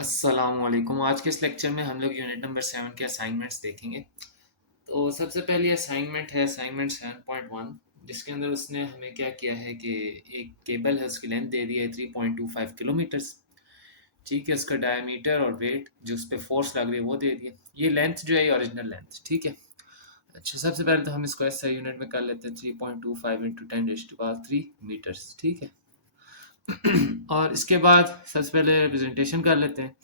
अस्सलामुअलैकुम। आज के इस लेक्चर में हम लोग यूनिट नंबर 7 के असाइनमेंट्स देखेंगे। तो सबसे पहली असाइनमेंट है असाइनमेंट 7.1, जिसके अंदर उसने हमें क्या किया है कि एक केबल है, उसकी लेंथ दे दी है 3.25 किलोमीटर्स। ठीक है, उसका डायमीटर और वेट जो उस पर फोर्स लग रही है वो दे दिए। ये लेंथ जो है ये ओरिजिनल लेंथ। ठीक है। अच्छा, सबसे पहले तो हम इसको ऐसा यूनिट में कर लेते हैं 3.25 इंटू 10⁻³ मीटर्स। ठीक है। और इसके बाद सबसे पहले रिप्रेजेंटेशन कर लेते हैं।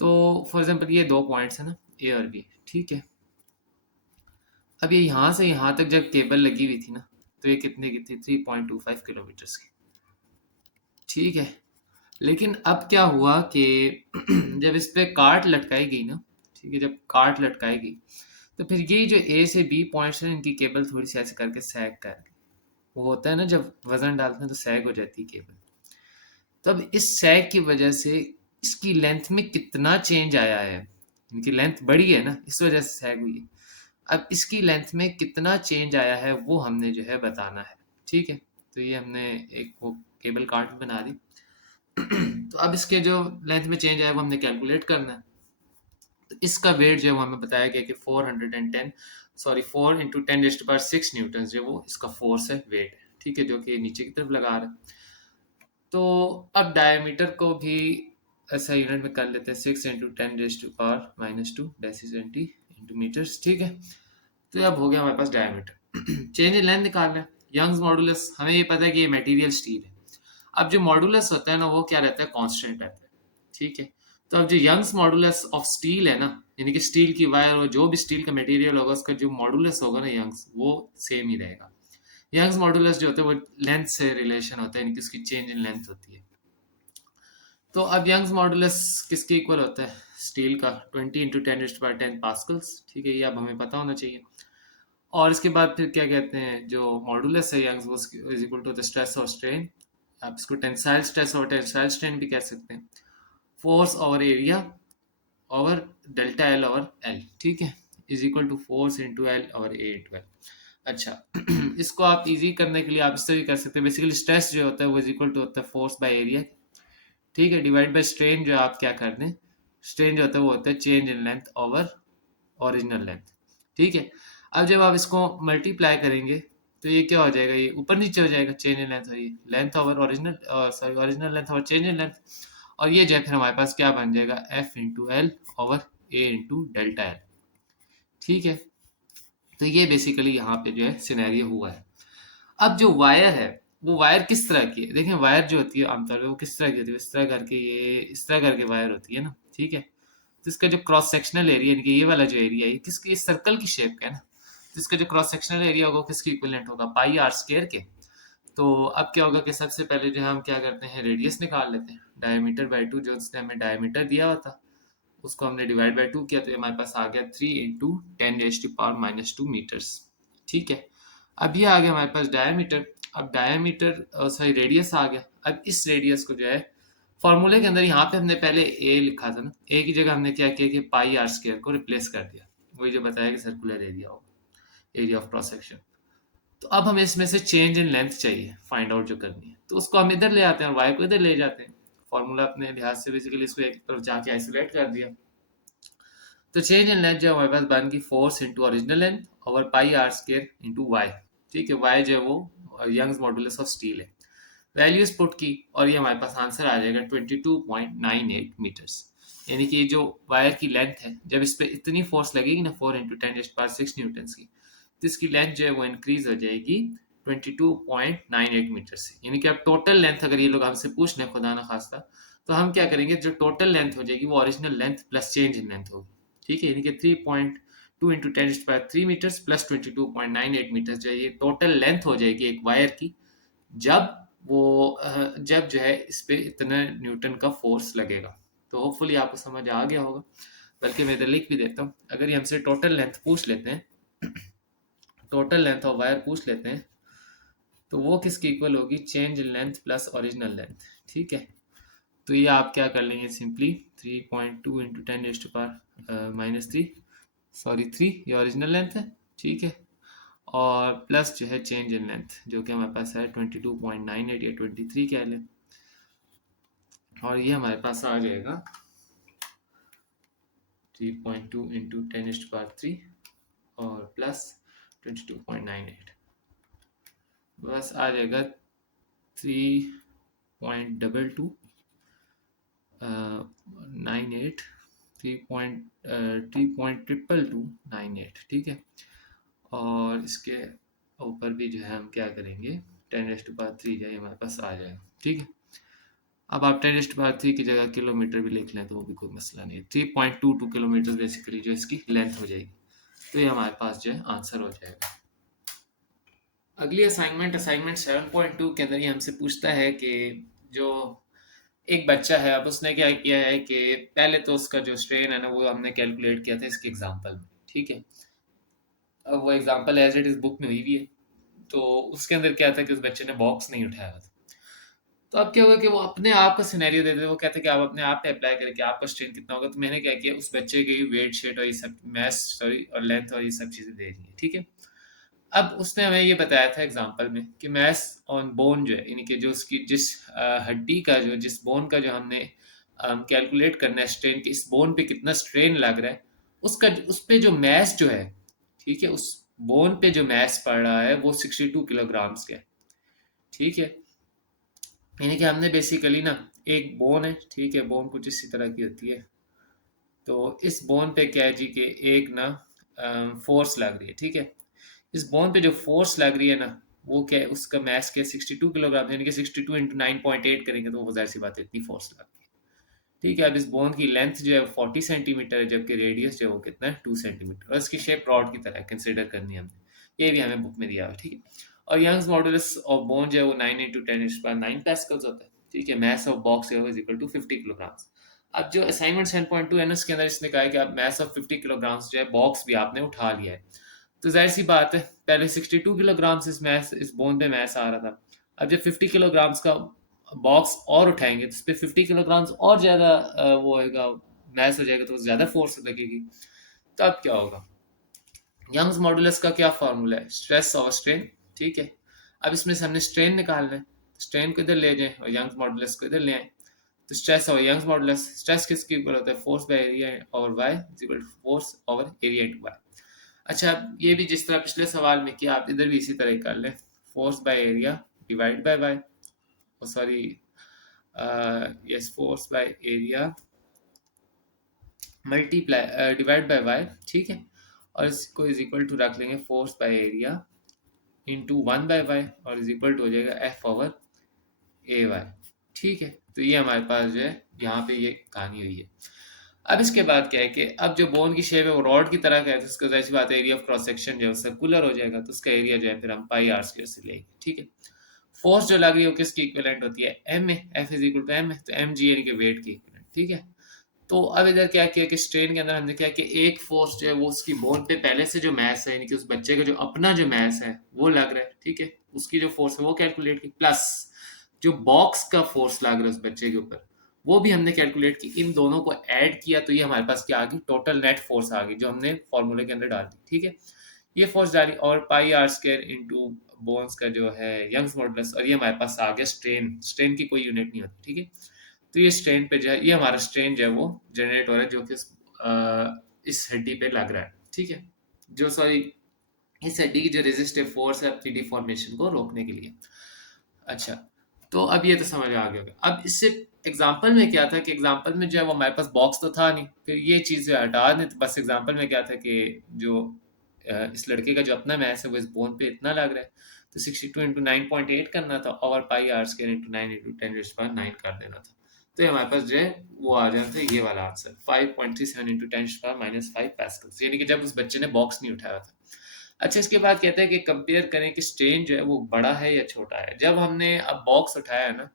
तो फॉर एग्जांपल ये दो पॉइंट्स हैं ना, ए और बी। ठीक है। अब ये यहाँ से यहाँ तक जब केबल लगी हुई थी ना, तो ये कितने की थी? 3.25 किलोमीटर्स की। ठीक है। लेकिन अब क्या हुआ कि जब इस पे कार्ट लटकाई गई ना, ठीक है, जब कार्ट लटकाई गई तो फिर ये जो ए से बी पॉइंट्स हैं इनकी केबल थोड़ी सी ऐसे करके सैग कर गई। वो होता है ना, जब वजन डालते हैं तो सैग हो जाती है केबल। तब इस सैग की वजह से इसकी लेंथ में कितना चेंज आया है, इनकी लेंथ बढ़ी है ना, इस वजह से सैग हुई है। अब इसकी लेंथ में कितना चेंज आया है वो हमने जो है बताना है। ठीक है। तो ये हमने एक वो केबल कार्ट बना दी। तो अब इसके जो लेंथ में चेंज आया वो हमने कैलकुलेट करना है। तो इसका वेट जो है वो हमें बताया गया कि 4 इंटू 10 न्यूटन जो वो इसका फोर्स है, वेट है। ठीक है, जो कि नीचे की तरफ लगा रहा है। तो अब डायमीटर को भी ऐसा यूनिट में कर लेते हैं, 6 इंटू 10⁻⁻² डेसीसेंटी इंटू मीटर्स। ठीक है। तो अब हो गया हमारे पास डायमीटर। चेंज इन लेंथ निकालना है। यंग्स मॉडुलस, हमें ये पता है कि ये मटेरियल स्टील है। अब जो मॉडुलस होता है ना वो क्या रहता है? कांस्टेंट रहता है। ठीक है। तो अब जो यंग्स मॉडुलस ऑफ स्टील है ना, यानी कि स्टील की वायर और जो भी स्टील का मटेरियल होगा उसका जो मॉडुलस होगा ना यंग्स, वो सेम ही रहेगा। यंग्स मॉडुलस जो होता है वो लेंथ से रिलेशन होता है, यानी कि उसकी चेंज इन लेंथ होती है। तो अब यंग्स मॉडुलस किसके इक्वल होता है? स्टील का 20 इंटू 10⁻10 पास्कल्स। ठीक है, ये अब हमें पता होना चाहिए। और इसके बाद फिर क्या कहते हैं, जो मॉडुलस है यंग्स वो is equal to the stress और स्ट्रेन। आप इसको टेंसाइल स्ट्रेस और टेंसाइल स्ट्रेन भी कह सकते हैं। Force over area over delta l over l. ठीक है, is equal to force into l over a into l. अच्छा, इसको आप इजी करने के लिए आप इससे भी कर सकते हैं। बेसिकली स्ट्रेस जो होता है वो इज इक्वल टू होता है फोर्स बाय एरिया। ठीक है, डिवाइड बाय स्ट्रेन जो आप क्या कर दें, स्ट्रेन जो होता है वो होता है change in length over original length. ठीक है। अब जब आप इसको मल्टीप्लाई करेंगे तो ये क्या हो जाएगा? ये ऊपर नीचे हो जाएगा, चेंज इन लेंथ, ये length over original, sorry original length over change in length. और ये जो है फिर हमारे पास क्या बन जाएगा? F into l over a into delta L. ठीक है। तो ये बेसिकली यहाँ पे जो है सिनेरियो हुआ है। अब जो वायर है वो वायर किस तरह की है? देखें, वायर जो होती है आमतौर पे वो किस तरह की होती है? इस तरह करके, ये इस तरह करके वायर होती है ना। ठीक है। तो इसका जो क्रॉस सेक्शनल एरिया, यानी कि ये वाला जो एरिया है किसकी, इस सर्कल की शेप का है ना। तो इसका जो क्रॉस सेक्शनल एरिया होगा किसकी इक्विवेलेंट होगा? पाई आर स्क्वायर के। तो अब क्या होगा कि सबसे पहले जो हम क्या करते हैं, रेडियस निकाल लेते हैं। डायमीटर बाई 2, जो उसने हमें डायमीटर दिया हुआ था उसको हमने डिवाइड बाई 2 किया, तो ये हमारे पास आ गया 3 इंटू 10⁻⁻² मीटर्स। ठीक है। अब ये आ गया हमारे पास डायमीटर। अब डायमीटर, सॉरी रेडियस आ गया। अब इस रेडियस को जो है फॉर्मूले के अंदर यहाँ पे हमने पहले ए लिखा था ना, ए की जगह हमने क्या किया कि पाई आर स्क्वायर को रिप्लेस कर दिया। वही जो बताया कि सर्कुलर एरिया होगा, एरिया ऑफ क्रॉस सेक्शन। तो अब हमें इसमें से चेंज इन लेंथ चाहिए फाइंड आउट जो करनी है, तो उसको हम इधर ले आते हैं और वाई को इधर ले जाते हैं। फॉर्मूला अपने लिहाज से बेसिकली इसको एक तरफ जाके आइसोलेट कर दिया। तो चेंज इन लेंथ जो हमारे पास बन गई force into original length over pi r square into y. ठीक है, वाई जो है वो यंग्स मॉडुलस ऑफ स्टील है। वैल्यूज पुट की और ये हमारे पास आंसर आ जाएगा 22.98 मीटर्स। यानी कि जो वायर की लेंथ है, जब इस पर इतनी फोर्स लगेगी ना 4 इंटू 10⁻⁶ न्यूटन की, तो इसकी लेंथ जो है वो इंक्रीज हो जाएगी 22.98 मीटर से। यानी कि अब टोटल लेंथ अगर ये लोग हमसे पूछ लें खुदा ना खास्ता, तो हम क्या करेंगे, जो टोटल लेंथ हो जाएगी वो original length plus change in length होगी। ठीक है, यानी कि 3.2 इंटू 10⁻³ मीटर्स प्लस 22.98 मीटर्स जो है ये टोटल लेंथ हो जाएगी एक वायर की, जब वो जब जो है इस पे इतना न्यूटन का फोर्स लगेगा। तो होपफुली आपको समझ आ गया होगा। बल्कि मैं इधर लिख भी देता हूँ, अगर ये हमसे टोटल लेंथ पूछ लेते हैं, टोटल लेंथ ऑफ वायर पूछ लेते हैं, तो वो किसकी इक्वल होगी? Change in length plus original length. ठीक है। तो ये आप क्या कर लेंगे सिंपली, 3.2 इंटू 10⁻³ सॉरी 3, ये ओरिजिनल लेंथ है। ठीक है। और प्लस जो है चेंज इन लेंथ जो कि हमारे पास है 22.98 या 23 कह लें, और ये हमारे पास आ जाएगा 3.2 इंटू 10⁻³ और प्लस 22.98, बस आ जाएगा 3.2298, 3.22298, ठीक है। और इसके ऊपर भी जो है हम क्या करेंगे, 10⁻³ जो है हमारे पास आ जाएगा, ठीक है। अब आप 10⁻³ की जगह किलोमीटर भी लिख लें तो वो भी कोई मसला नहीं है। 3.22 किलोमीटर बेसिकली जो इसकी लेंथ हो जाएगी, तो ये हमारे पास जो है आंसर हो जाएगा। अगली असाइनमेंट 7.2 के अंदर ये हमसे पूछता है कि जो एक बच्चा है, अब उसने क्या किया है कि पहले तो उसका जो स्ट्रेन है ना वो हमने कैलकुलेट किया था इसके एग्जाम्पल में, ठीक है। अब वो example as it is book में हुई भी है, तो उसके अंदर क्या था कि उस बच्चे ने बॉक्स नहीं उठाया था। तो अब क्या होगा कि वो अपने आप का सिनेरियो देते थे, वो कहते कि आप अपने आप पे अप्लाई करें कि आपका स्ट्रेन कितना होगा। तो मैंने क्या किया, उस बच्चे की वेट शेट और ये सब मैथ सॉरी और लेंथ और ये सब चीज़ें दे दी है, ठीक है। अब उसने हमें ये बताया था एग्जांपल में कि मैथ ऑन बोन जो है, यानी कि जो उसकी जिस हड्डी का जो जिस बोन का जो हमने कैलकुलेट करना है स्ट्रेन कि इस बोन पे कितना स्ट्रेन लग रहा है, उसका उस पे जो मैथ जो है, ठीक है, उस बोन पे जो मैथ पड़ रहा है वो 62 किलोग्राम्स का है, ठीक है। यानी कि हमने बेसिकली ना, एक बोन है, ठीक है, बोन कुछ इसी तरह की होती है। तो इस बोन पे क्या है जी कि एक ना फोर्स लग रही है, ठीक है। इस बोन पे जो फोर्स लग रही है ना, वो क्या है, उसका मैस क्या 62 किलोग्राम, यानी कि 62 इंटू 9.8 करेंगे तो वो जाहिर सी बात है इतनी फोर्स लग रही है, ठीक है। अब इस बोन की लेंथ जो है 40 सेंटीमीटर है, जबकि रेडियस जो है वो कितना है 2 सेंटीमीटर, और इसकी शेप रॉड की तरह कंसिडर करनी है हमने, ये भी हमें बुक में दिया हुआ है, ठीक है। और यंग्स मॉडुलस ऑफ बोन जो है वो 9 इंटू 10⁻9 पास्कल्स होता है, ठीक है। मास ऑफ बॉक्स जो है इज इक्वल टू 50 किलोग्राम्स। अब जो असाइनमेंट 7.2 है ना, उसके अंदर इसने कहा है कि आप मास ऑफ 50 किलोग्राम्स जो है बॉक्स भी आपने उठा लिया है, तो जाहिर सी बात है पहले 62 किलोग्राम्स इस बोन पे मैस आ रहा था। अब जब 50 किलोग्राम्स का बॉक्स और उठाएंगे तो उस पर 50 किलोग्राम्स और ज़्यादा वो होएगा, मैस हो जाएगा, तो ज़्यादा फोर्स लगेगी। तो अब क्या होगा, यंग्स मॉडुलस का क्या फार्मूला है, स्ट्रेस और स्ट्रेन, ठीक है। अब इसमें से हमने स्ट्रेन निकालना है, स्ट्रेन को इधर ले जाएं और यंग्स मॉडुलस को इधर ले आए। तो स्ट्रेस और यंग्स मॉडुलस, स्ट्रेस किसके इक्वल होता है, force by area over y is equal to force over area into y. अच्छा, ये भी जिस तरह पिछले सवाल में किया आप इधर भी इसी तरह ही कर लें, force by area divide by y, sorry yes, force by area multiply divide by y, ठीक है। और इसको इज इक्वल टू रख लेंगे force by area into 1/y, और इज इक्वल टू हो जाएगा एफ ओवर ए वाई, ठीक है। तो ये हमारे पास जो है यहाँ पे ये कहानी हुई है। अब इसके बाद क्या है कि अब जो बोन की शेप है वो रॉड की तरह का है, तो उसका जाहिर सी बात है एरिया ऑफ क्रॉस सेक्शन जो है सर्कुलर हो जाएगा, तो उसका एरिया जो है फिर हम पाई आर स्क्वायर से लेंगे, ठीक है। फोर्स जो लग रही है वो किसकी इक्विवेलेंट होती है, एम में, f is equal to m है, तो एम जी यानी कि वेट की इक्विवेलेंट, ठीक है। तो अब इधर क्या किया कि स्ट्रेन के अंदर हमने क्या कि एक फोर्स जो है वो उसकी बोन पे पहले से जो मैस है, यानी कि उस बच्चे का जो अपना जो मैस है वो लग रहा है, ठीक है, उसकी जो फोर्स है वो कैलकुलेट की, प्लस जो बॉक्स का फोर्स लग रहा है उस बच्चे के ऊपर वो भी हमने कैलकुलेट की। इन दोनों को ऐड किया तो ये हमारे पास क्या आ गई, टोटल नेट फोर्स आ गई जो हमने फॉर्मूले के अंदर डाल दी, ठीक है। ये फोर्स डाली और पाई आर स्क्वायर इंटू बोन्स का जो है यंग्स मॉडुलस, और ये हमारे पास आ गया स्ट्रेन, स्ट्रेन की कोई यूनिट नहीं होती, ठीक है। तो ये स्ट्रेन पे जो है, ये हमारा स्ट्रेन जो है वो जनरेट हो रहा है जो कि इस हड्डी पे लग रहा है, ठीक है, जो सॉरी इस हड्डी की जो रेजिस्टिव फोर्स है अपनी डिफॉर्मेशन को रोकने के लिए। अच्छा, तो अब ये तो समझ आ गया होगा। अब इससे एग्जाम्पल में क्या था कि एग्जाम्पल में जो है वो हमारे पास बॉक्स तो था नहीं, फिर ये चीज़ हटा दें, तो बस एग्जाम्पल में क्या था कि जो इस लड़के का जो अपना मैथ है वो इस बोन पे इतना लग रहा है, तो 62 इंटू 9.8 करना था और पाई आर स्क्वायर इंटू 9 इंटू 10⁻9 कर देना था। तो ये हमारे पास जो है वो आ जाता है ये वाला आंसर 5.37 इंटू 10⁻−5 पास्कल्स, यानी कि जब उस बच्चे ने बॉक्स नहीं उठाया था। अच्छा, इसके बाद कहते हैं कि कंपेयर करें कि स्ट्रेन जो है वो बड़ा है या छोटा है। जब हमने अब बॉक्स उठाया है ना,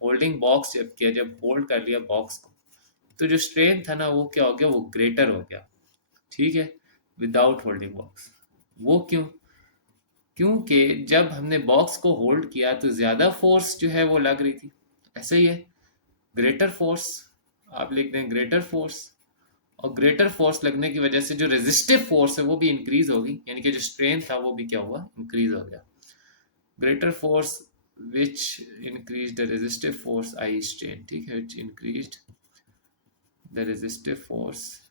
होल्डिंग बॉक्स जब किया, जब होल्ड कर लिया बॉक्स को, तो जो स्ट्रेन था ना वो क्या हो गया, वो ग्रेटर हो गया, ठीक है, विदाउट होल्डिंग बॉक्स। वो क्यों, क्योंकि जब हमने बॉक्स को होल्ड किया तो ज़्यादा फोर्स जो है वो लग रही थी, ऐसे ही है, ग्रेटर फोर्स, आप लिख दें ग्रेटर फोर्स। और ग्रेटर फोर्स लगने की वजह से जो रेजिस्टिव फोर्स है वो भी इंक्रीज होगी, यानी कि जो स्ट्रेन था वो भी क्या हुआ, इंक्रीज हो गया। Greater force which increase the resistive force eye strain, ठीक है, which increase the resistive force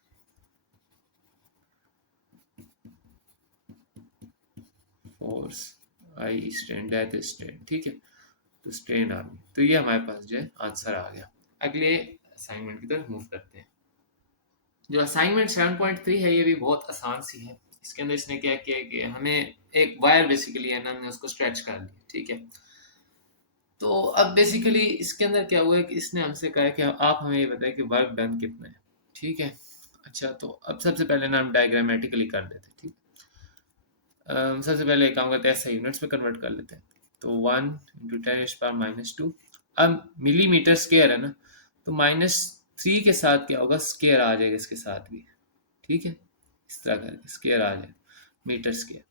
force eye strain death strain, ठीक है। तो स्ट्रेन आ गई, तो ये हमारे पास जो है आंसर आ गया। अगले असाइनमेंट की तरफ मूव करते हैं। जो असाइनमेंट 7.3 है ये भी बहुत आसान सी है। इसके अंदर इसने क्या किया कि हमें एक वायर बेसिकली है ना, हमने उसको स्ट्रेच कर लिया, ठीक है। तो अब बेसिकली इसके अंदर क्या हुआ है कि इसने हमसे कहा है कि आप हमें ये बताएं कि वर्क डन कितना है, ठीक है। अच्छा, तो अब सबसे पहले ना हम डायग्रामेटिकली कर लेते हैं, ठीक। सबसे पहले एक काम करते हैं, ऐसा यूनिट्स में कन्वर्ट कर लेते हैं। तो 1 × 10⁻²। अब मिलीमीटर स्क्वायर है ना, तो -3 के साथ क्या होगा, स्क्वायर आ जाएगा इसके साथ भी, ठीक है। इस तरह करके स्क्वायर आ जाएगा, मीटर स्क्वायर।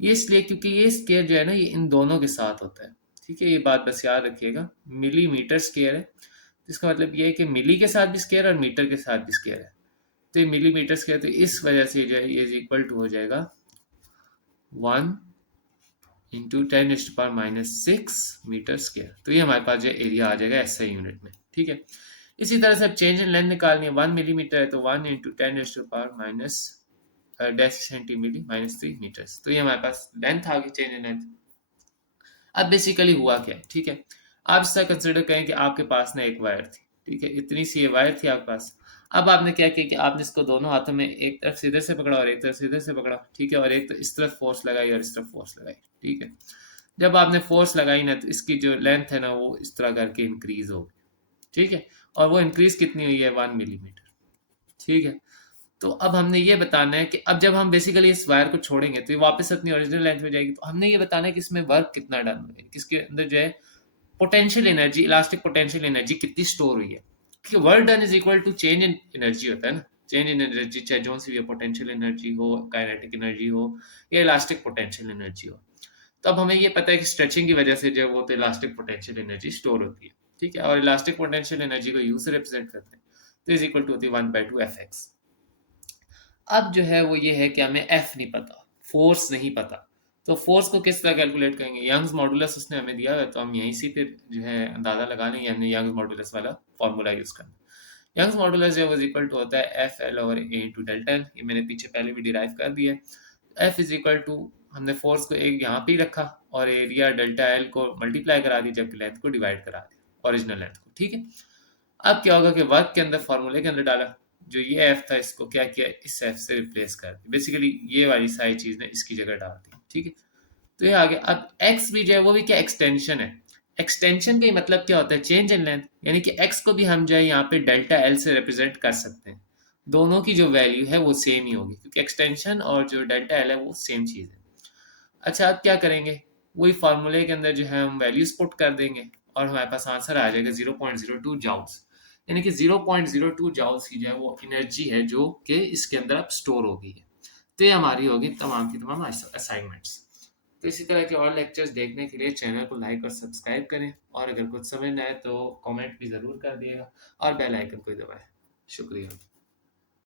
ये इसलिए क्योंकि ये स्क्वायर जो है ना, ये इन दोनों के साथ होता है, ठीक है। ये बात बस याद रखिएगा, मिलीमीटर स्क्वायर है, तो इसका मतलब ये है कि मिली के साथ भी स्क्वायर और मीटर के साथ भी स्क्वायर है। तो ये मिलीमीटर स्क्वायर, तो इस वजह से जो है ये इज इक्वल टू हो जाएगा 1 × 10⁻⁶ मीटर स्क्वायर। तो ये हमारे पास जो एरिया आ जाएगा ऐसा यूनिट में, ठीक है। इसी तरह से अब चेंज इन लेंथ निकालनी है। 1 मिलीमीटर है तो 1 × 10⁻³ -3 मीटर्स। तो ये हमारे पास लेंथ आ गई, चेंज इन लेंथ। अब बेसिकली हुआ क्या है, ठीक है। आप इसका कंसिडर करें कि आपके पास ना एक वायर थी, ठीक है। इतनी सी ये वायर थी आपके पास। अब आपने क्या किया कि आपने इसको दोनों हाथों में एक तरफ सीधे से पकड़ा और एक तरफ सीधे से पकड़ा, ठीक है। और एक तो इस तरफ फोर्स लगाई और इस तरफ फोर्स लगाई, ठीक है। जब आपने फोर्स लगाई ना, तो इसकी जो लेंथ है ना वो इस तरह करके इंक्रीज होगी, ठीक है। और वो इंक्रीज कितनी हुई है, 1 मिलीमीटर, ठीक है। तो अब हमने ये बताना है कि अब जब हम बेसिकली इस वायर को छोड़ेंगे तो ये वापस अपनी ओरिजिनल लेंथ में जाएगी। तो हमने ये बताना है कि इसमें वर्क कितना डन हुआ है, किसके अंदर जो है potential energy, elastic potential energy कितनी स्टोर हुई है। क्योंकि work done is equal to change in energy होता है ना। चेंज इन एनर्जी चाहे जो सी भी पोटेंशियल एनर्जी हो, काइनेटिक एनर्जी हो या इलास्टिक पोटेंशियल एनर्जी हो। तो अब हमें ये पता है कि स्ट्रेचिंग की वजह से जो है वो तो इलास्टिक पोटेंशियल एनर्जी स्टोर होती है, ठीक है। और इलास्टिक पोटेंशियल एनर्जी को यू से रिप्रेजेंट करते हैं, तो इज इक्वल टू होती है 1/2 Fx। अब जो है वो ये है कि हमें एफ नहीं पता, फोर्स नहीं पता। तो फोर्स को किस तरह कैलकुलेट करेंगे, यंग्स मॉडुलस उसने हमें दिया है, तो हम यहीं से फिर जो है अंदाजा लगा लेंगे। हमने यंग्स मॉडुलस वाला फॉर्मूला यूज करना। यंग्स मॉडुलस जो है इक्वल टू होता है F L over a into delta L. ये मैंने पीछे पहले भी डिराइव कर दिया है। एफ इज इक्वल टू, हमने फोर्स को एक यहाँ पे ही रखा और एरिया डेल्टा एल को मल्टीप्लाई करा दी, जबकि लेंथ को डिवाइड करा दिया, ओरिजिनल लेंथ को, ठीक है। अब क्या होगा कि वर्क के अंदर फॉर्मूले के अंदर डाला, जो ये एफ था इसको क्या किया, इस एफ से रिप्लेस कर दिया। बेसिकली ये वाली सारी चीज ने इसकी जगह डाल दी, ठीक है। तो ये आ गया। अब एक्स भी जो है वो भी क्या एक्सटेंशन है। एक्सटेंशन का मतलब क्या होता है, चेंज इन लेंथ। यानी कि एक्स को भी हम जो है यहाँ पे डेल्टा एल से रिप्रेजेंट कर सकते हैं। दोनों की जो वैल्यू है वो सेम ही होगी, क्योंकि एक्सटेंशन और जो डेल्टा एल है वो सेम चीज है। अच्छा, अब क्या करेंगे, वही फार्मूले के अंदर जो है हम वैल्यूज पुट कर देंगे और हमारे पास आंसर आ जाएगा 0.02 जाउल्स। यानी कि 0.02 जाउल्स की जो है वो एनर्जी है जो कि इसके अंदर अब स्टोर हो गई है। तो ये हमारी होगी तमाम की तमाम असाइनमेंट्स। तो इसी तरह के और लेक्चर्स देखने के लिए चैनल को लाइक और सब्सक्राइब करें, और अगर कुछ समझ ना आए तो कमेंट भी ज़रूर कर दिएगा और बेल आइकन को दबाएं। शुक्रिया।